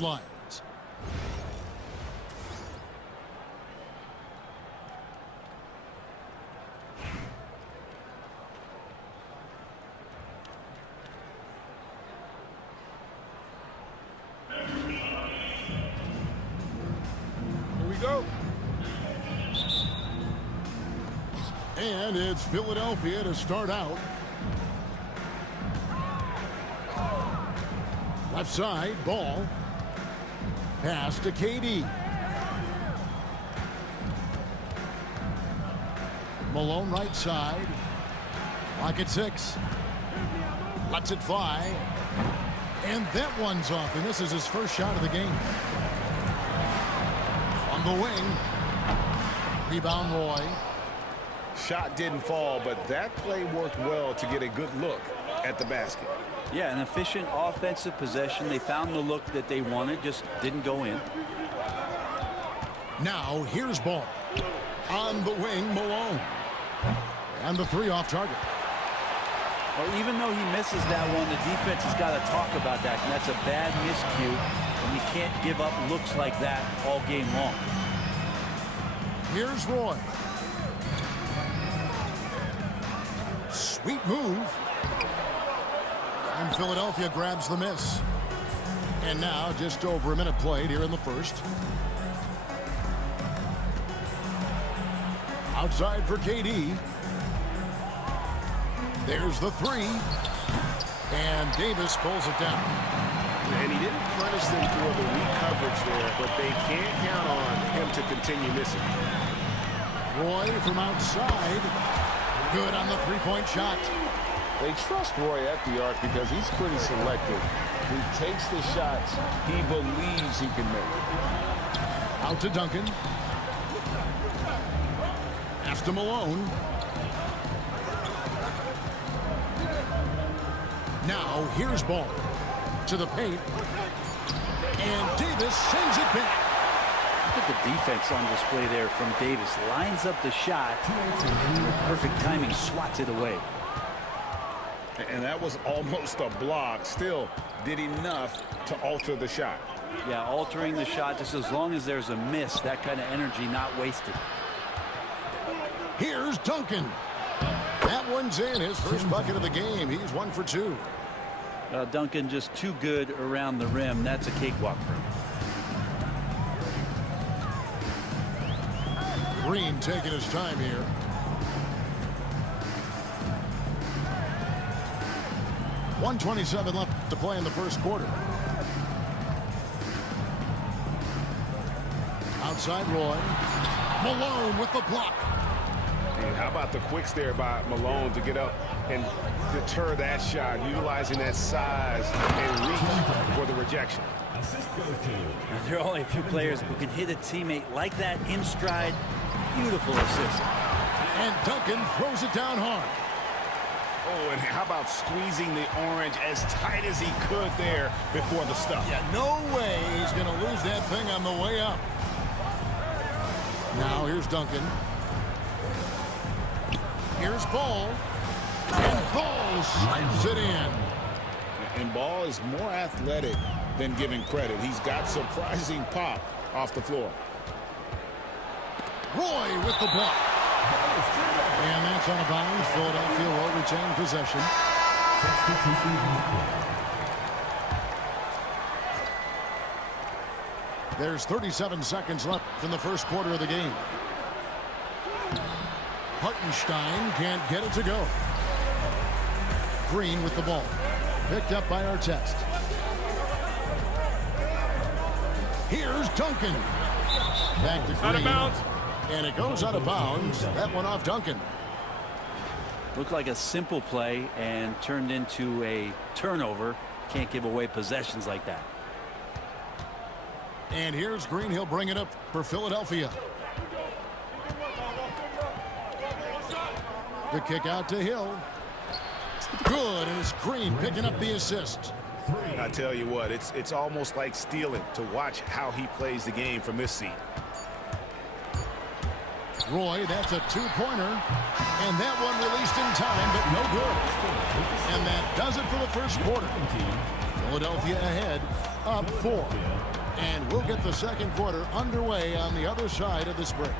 lines. Here we go. And it's Philadelphia to start out. Left side, ball. Pass to KD. Malone right side. Lock at 6. Lets it fly. And that one's off, and this is his first shot of the game. On the wing. Rebound Roy. Shot didn't fall, but that play worked well to get a good look at the basket. Yeah, an efficient offensive possession. They found the look that they wanted, just didn't go in. Now here's ball. On the wing, Malone. And the 3 off target. Well, even though he misses that one, the defense has got to talk about that. And that's a bad miscue, and you can't give up looks like that all game long. Here's Roy. Sweet move. And Philadelphia grabs the miss. And now just over a minute played here in the first. Outside for KD. There's the 3. And Davis pulls it down. And he didn't punish them for the weak coverage there, but they can't count on him to continue missing. Roy from outside. Good on the 3-point shot. They trust Roy at the arc because he's pretty selective. He takes the shots he believes he can make. Out to Duncan. Pass to Malone. Now here's ball. To the paint. And Davis sends it back. Look at the defense on display there from Davis. Lines up the shot. With perfect timing, swats it away. And that was almost a block. Still did enough to alter the shot. Yeah, altering the shot just as long as there's a miss. That kind of energy not wasted. Here's Duncan. That one's in. His first bucket of the game. He's 1 for 2. Duncan just too good around the rim. That's a cakewalk for him. Green taking his time here. .127 left to play in the first quarter. Outside Roy. Malone with the block. And how about the quicks there by Malone to get up and deter that shot, utilizing that size and reach for the rejection. And there are only a few players who can hit a teammate like that in stride. Beautiful assist. And Duncan throws it down hard. Oh, and how about squeezing the orange as tight as he could there before the stuff? Yeah, no way he's going to lose that thing on the way up. Now here's Duncan. Here's Ball. And Ball slams it in. And Ball is more athletic than giving credit. He's got surprising pop off the floor. Roy with the block. And that's on a bounce. Philadelphia will retain possession. There's 37 seconds left in the first quarter of the game. Hartenstein can't get it to go. Green with the ball. Picked up by Artest. Here's Duncan. Back to Green. Out of bounds. And it goes out of bounds. That one off Duncan. Looked like a simple play and turned into a turnover. Can't give away possessions like that. And here's Green. He'll bring it up for Philadelphia. The kick out to Hill. Good, and it's Green picking up the assist. I tell you what, it's almost like stealing to watch how he plays the game from this seat. Roy, that's a two-pointer. And that one released in time, but no good. And that does it for the first quarter. Philadelphia ahead, up 4. And we'll get the second quarter underway on the other side of this break.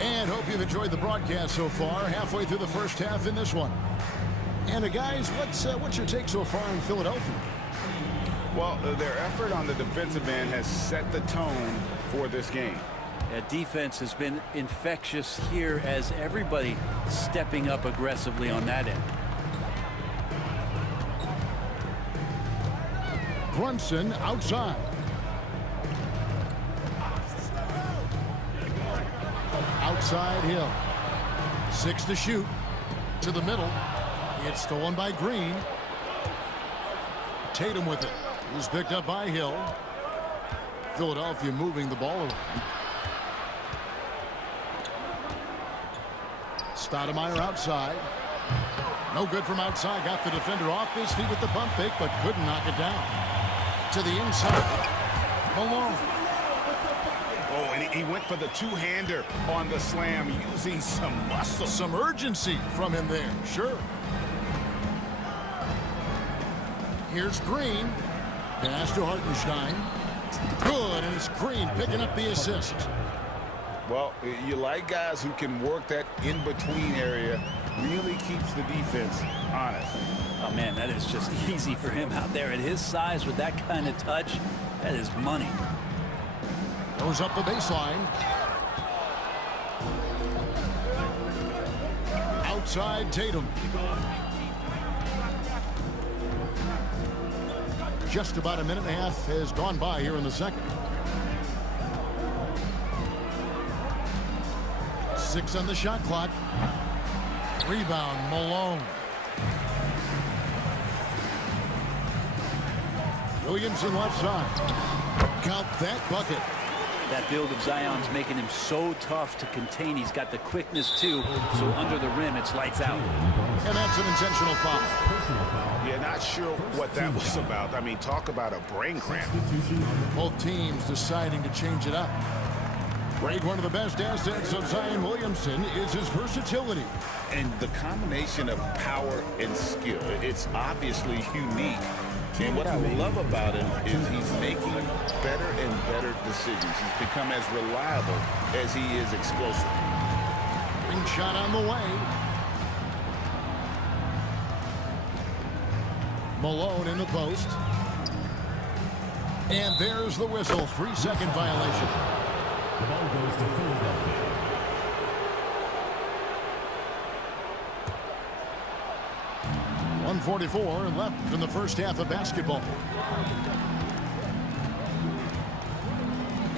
And hope you've enjoyed the broadcast so far. Halfway through the first half in this one. And guys, what's your take so far in Philadelphia? Well, their effort on the defensive end has set the tone for this game. That defense has been infectious here as everybody stepping up aggressively on that end. Brunson outside. Outside Hill. 6 to shoot. To the middle. It's stolen by Green. Tatum with it. He's picked up by Hill. Philadelphia moving the ball around. Stoudemire outside. No good from outside. Got the defender off his feet with the pump fake, but couldn't knock it down. To the inside. Malone. Oh, and he went for the two-hander on the slam, using some muscle. Some urgency from him there, sure. Here's Green. Pass to Hartenstein. Good, and it's Green picking up the assist. Well, you like guys who can work that in-between area. Really keeps the defense honest. Oh, man, that is just easy for him out there. At his size with that kind of touch, that is money. Goes up the baseline. Outside Tatum. Just about a minute and a half has gone by here in the second. 6 on the shot clock. Rebound, Malone. Williamson left side. Count that bucket. That build of Zion's making him so tough to contain. He's got the quickness, too, so under the rim, it's lights out. And that's an intentional foul. Yeah, not sure what that was about. I mean, talk about a brain cramp. Both teams deciding to change it up. Grade one of the best assets of Zion Williamson is his versatility. And the combination of power and skill, it's obviously unique. And what I love about him is he's making better and better decisions. He's become as reliable as he is explosive. Ring shot on the way. Malone in the post. And there's the whistle. 3-second violation. The ball goes to Philadelphia. .144 left in the first half of basketball.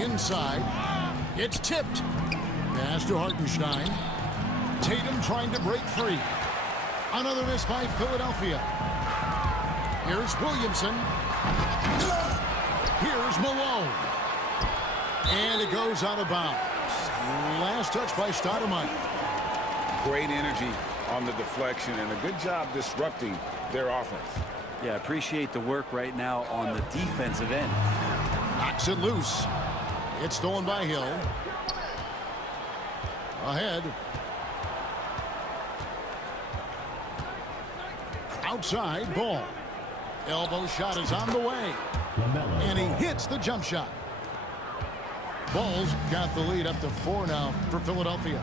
Inside. It's tipped. Pass to Hartenstein. Tatum trying to break free. Another miss by Philadelphia. Here's Williamson. Here's Malone. And it goes out of bounds. Last touch by Stoudemire. Great energy on the deflection and a good job disrupting their offense. Yeah, appreciate the work right now on the defensive end. Knocks it loose. It's stolen by Hill. Ahead. Outside, ball. Elbow shot is on the way. And he hits the jump shot. Ball's got the lead up to 4 now for Philadelphia.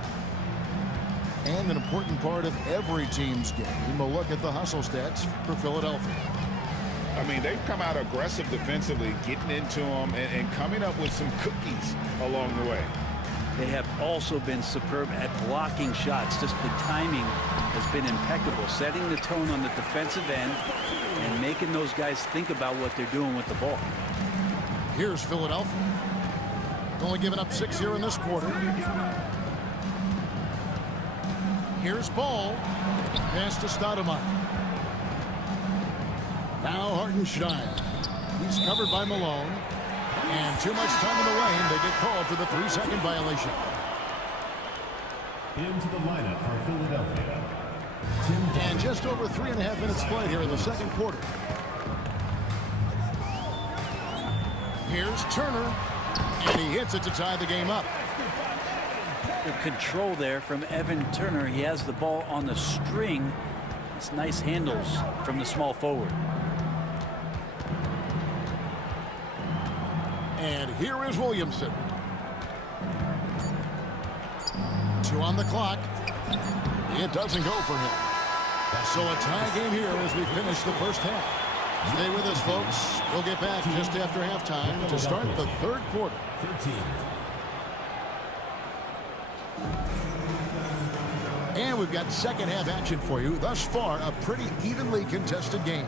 And an important part of every team's game, a look at the hustle stats for Philadelphia. I mean, they've come out aggressive defensively, getting into them and coming up with some cookies along the way. They have also been superb at blocking shots. Just the timing has been impeccable, setting the tone on the defensive end and making those guys think about what they're doing with the ball. Here's Philadelphia. Only giving up 6 here in this quarter. Here's Ball. Pass to Stoudemire. Now Hartenstein. He's covered by Malone. And too much time in the lane. They get called for the 3-second violation. Into the lineup for Philadelphia. And just over 3.5 minutes played here in the second quarter. Here's Turner. And he hits it to tie the game up. Good control there from Evan Turner. He has the ball on the string. It's nice handles from the small forward. And here is Williamson. 2 on the clock. It doesn't go for him. So a tie game here as we finish the first half. Stay with us, folks. We'll get back just after halftime to start the third quarter. And we've got second half action for you. Thus far, a pretty evenly contested game.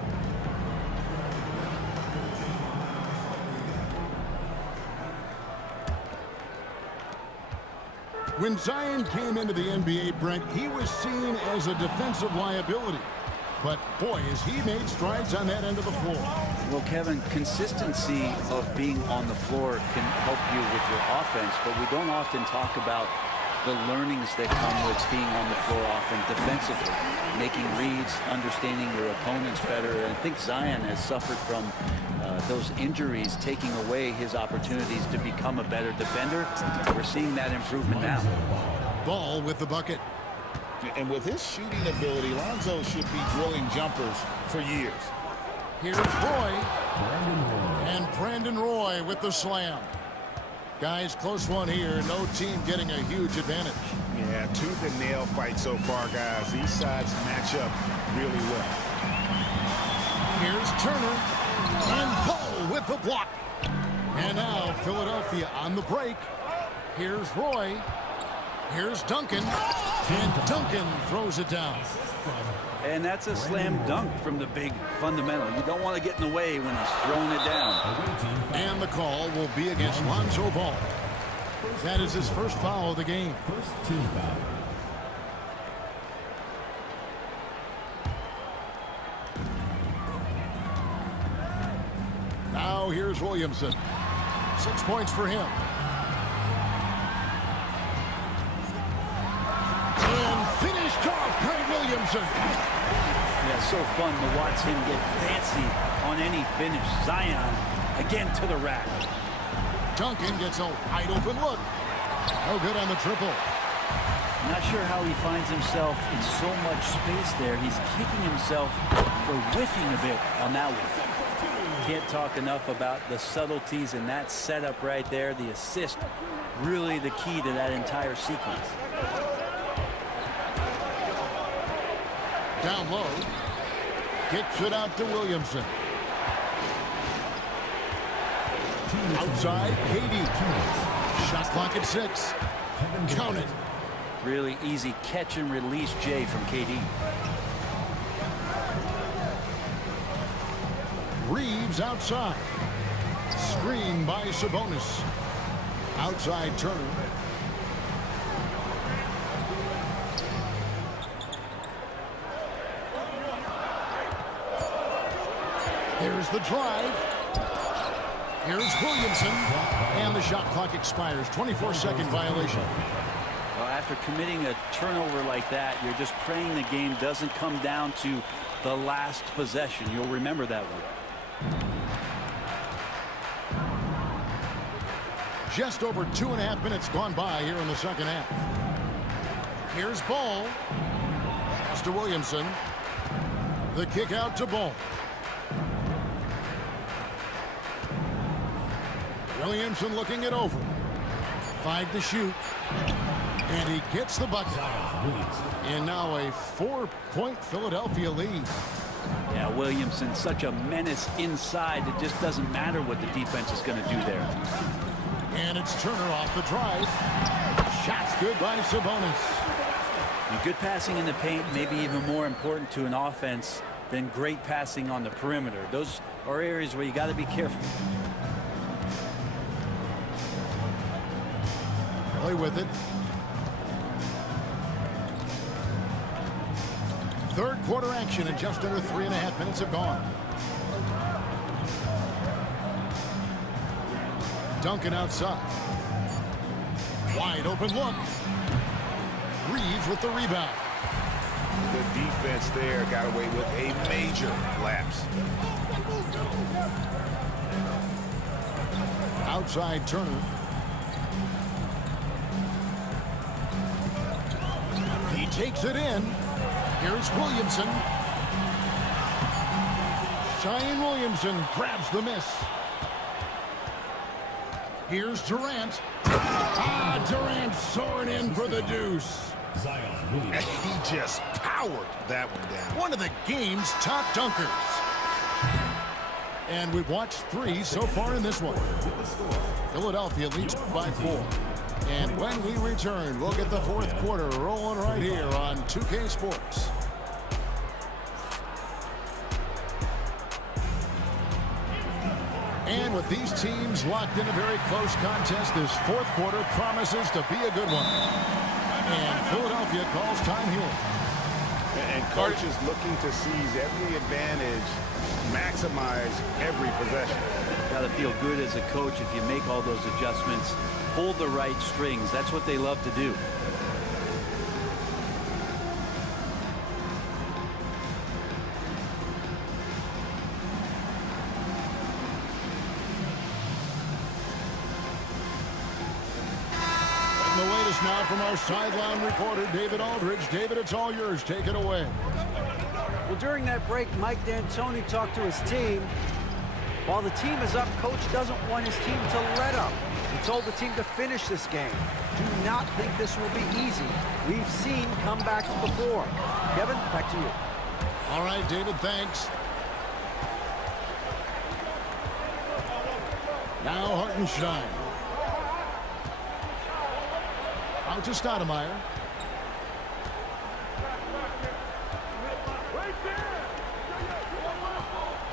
When Zion came into the NBA, Brent, he was seen as a defensive liability. But, boy, has he made strides on that end of the floor. Well, Kevin, consistency of being on the floor can help you with your offense, but we don't often talk about the learnings that come with being on the floor often defensively, making reads, understanding your opponents better. And I think Zion has suffered from those injuries, taking away his opportunities to become a better defender. We're seeing that improvement now. Ball with the bucket. And with his shooting ability, Lonzo should be drilling jumpers for years. Here's Roy. And Brandon Roy with the slam. Guys, close one here. No team getting a huge advantage. Yeah, tooth and nail fight so far, guys. These sides match up really well. Here's Turner. And Ball with the block. And now Philadelphia on the break. Here's Roy. Here's Duncan. And Duncan throws it down. And that's a slam dunk from the big fundamental. You don't want to get in the way when he's throwing it down. And the call will be against Lonzo Ball. That is his first foul of the game. First team foul. Now here's Williamson. 6 points for him. And finished off by Williamson. Yeah, so fun to watch him get fancy on any finish. Zion again to the rack. Duncan gets a wide open look. No good on the triple. Not sure how he finds himself in so much space there. He's kicking himself for whiffing a bit on that one. Can't talk enough about the subtleties in that setup right there. The assist, really the key to that entire sequence. Down low. Kicks it out to Williamson. Outside, KD. Shot clock at 6. Count it. Really easy catch and release, Jay, from KD. Reeves outside. Screen by Sabonis. Outside Turner. Here's the drive. Here's Williamson. And the shot clock expires. 24-second violation. Well, after committing a turnover like that, you're just praying the game doesn't come down to the last possession. You'll remember that one. Just over 2.5 minutes gone by here in the second half. Here's Ball. Pass to Williamson. The kick out to Ball. Williamson looking it over. 5 to shoot. And he gets the bucket. And now a 4-point Philadelphia lead. Yeah, Williamson, such a menace inside. It just doesn't matter what the defense is going to do there. And it's Turner off the drive. Shots good by Sabonis. And good passing in the paint may be even more important to an offense than great passing on the perimeter. Those are areas where you got to be careful. Play with it. Third quarter action and just under 3.5 minutes have gone. Duncan outside. Wide open look. Reeves with the rebound. The defense there got away with a major lapse. Outside Turner. He takes it in. Here's Williamson. Zion Williamson grabs the miss. Here's Durant. Durant soaring in for the deuce. Zion Williamson. He just powered that one down. One of the game's top dunkers. And we've watched 3 so far in this one. Philadelphia leads by 4. And when we return, we'll get the 4th quarter rolling right here on 2K Sports. And with these teams locked in a very close contest, this 4th quarter promises to be a good one. And Philadelphia calls time here. And coaches looking to seize every advantage, maximize every possession. Got to feel good as a coach if you make all those adjustments, pull the right strings. That's what they love to do. And the latest now from our sideline reporter, David Aldridge. David, it's all yours. Take it away. Well, during that break, Mike D'Antoni talked to his team. While the team is up, coach doesn't want his team to let up. He told the team to finish this game. Do not think this will be easy. We've seen comebacks before. Kevin, back to you. All right, David, thanks. Now Hartenstein. Out to Stoudemire.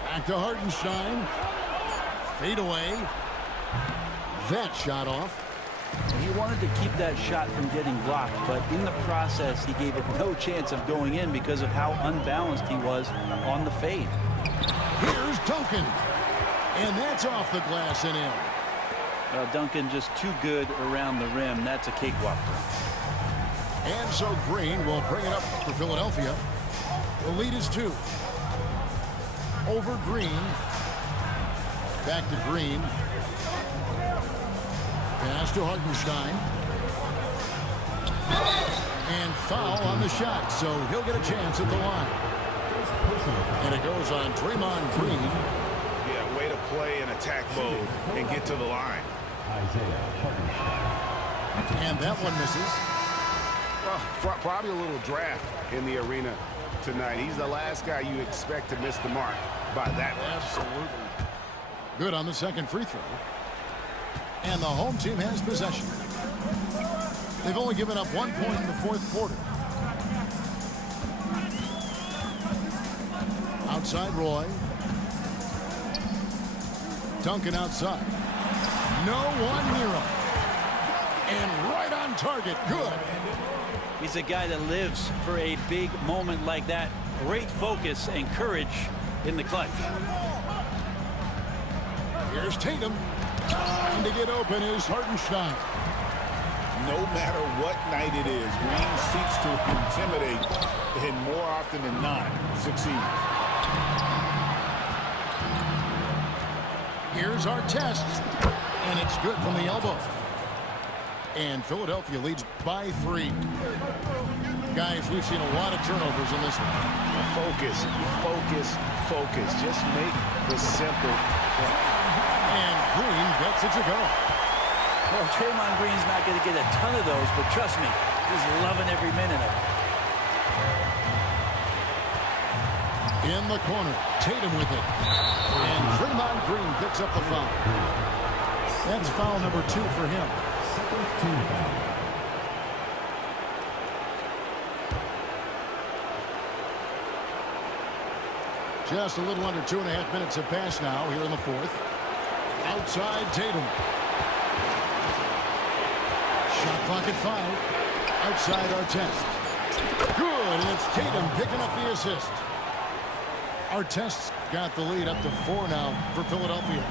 Back to Hartenstein. Fade away. That shot off. He wanted to keep that shot from getting blocked, but in the process, he gave it no chance of going in because of how unbalanced he was on the fade. Here's Duncan. And that's off the glass and in. Duncan just too good around the rim. That's a cakewalk for him. And so Green will bring it up for Philadelphia. The lead is 2. Over Green. Back to Green. Pass to Hartenstein. And foul on the shot, so he'll get a chance at the line. And it goes on Draymond Green. Yeah, way to play in attack mode and get to the line. And that one misses. Well, probably a little draft in the arena tonight. He's the last guy you expect to miss the mark by that much. Absolutely. Good on the second free throw. And the home team has possession. They've only given up 1 point in the 4th quarter. Outside Roy. Duncan outside. No one near him. And right on target. Good. He's a guy that lives for a big moment like that. Great focus and courage in the clutch. Here's Tatum. Trying to get open is Hartenstein. No matter what night it is, Green seeks to intimidate and more often than not succeeds. Here's our test. And it's good from the elbow. And Philadelphia leads by 3. Guys, we've seen a lot of turnovers in this one. Focus, focus, focus. Just make the simple play. And Green gets it to go. Well, Draymond Green's not going to get a ton of those, but trust me, he's loving every minute of it. In the corner, Tatum with it. And Draymond Green picks up the foul. That's foul number 2 for him. Just a little under 2.5 minutes have passed now here in the 4th. Outside Tatum. Shot clock at 5. Outside Artest. Good, and it's Tatum picking up the assist. Artest's got the lead up to 4 now for Philadelphia.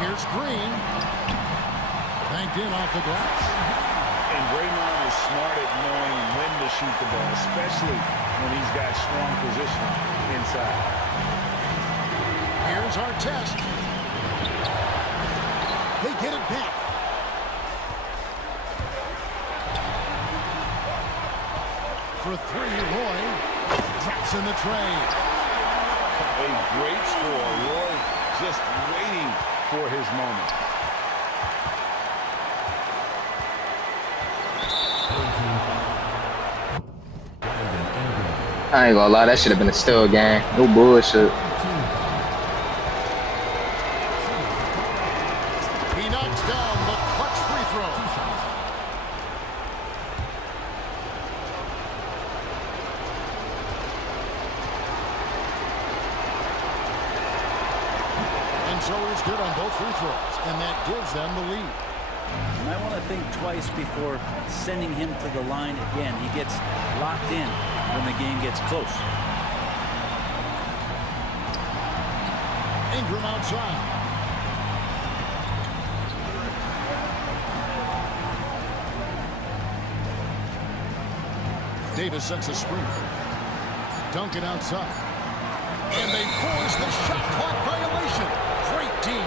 Here's Green. Banked in off the glass. And Draymond is smart at knowing when to shoot the ball, especially when he's got strong position inside. Here's Artest. They get it back. for three. Roy drops in the tray. A great score. Roy just waiting for his moment. I ain't gonna lie, that should have been a still game. No bullshit. He knocks down the clutch free throw. And so he's good on both free throws, and that gives them the lead. And I want to think twice before sending him to the line again. He gets locked in when the game gets close. Ingram outside. Davis sets a screen. Duncan outside. And they force the shot clock violation. Great team.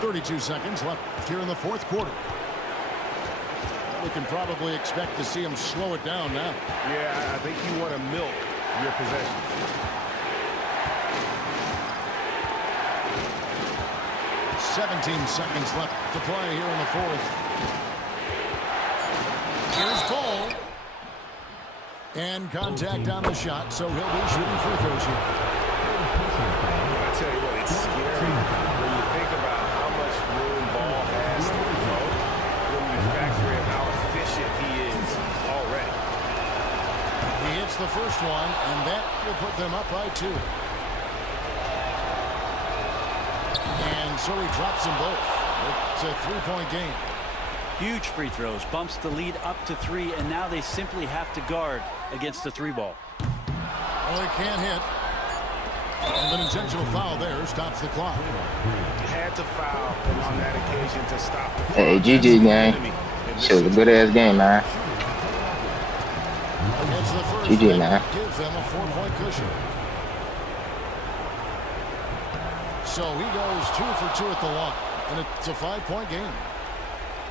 32 seconds left here in the fourth quarter. We can probably expect to see him slow it down now. Yeah, I think you want to milk your possession. .17 seconds left to play here in the fourth. Here's Ball. And contact on the shot, so he'll be shooting free throws here. I tell you what, it's scary when you think about how much room Ball has to throw, when you factor in how efficient he is already. He hits the first one, and that will put them up by 2. And so he drops them both. It's a three-point game. Huge free throws, bumps the lead up to 3, and now they simply have to guard against the 3-ball. Oh, he can't hit. And an intentional foul there stops the clock. Had to foul on that occasion to stop the clock. Hey, GG gang. Shit was a good ass game, man. It's the first GG, man. gives them a 4-point cushion. So he goes 2 for 2 at the line, and it's a 5-point game.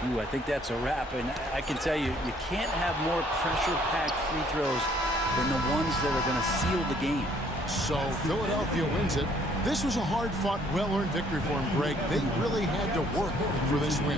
Ooh, I think that's a wrap, and I can tell you, you can't have more pressure-packed free throws than the ones that are going to seal the game. So Philadelphia wins it. This was a hard-fought, well-earned victory for them, Greg. They really had to work for this win.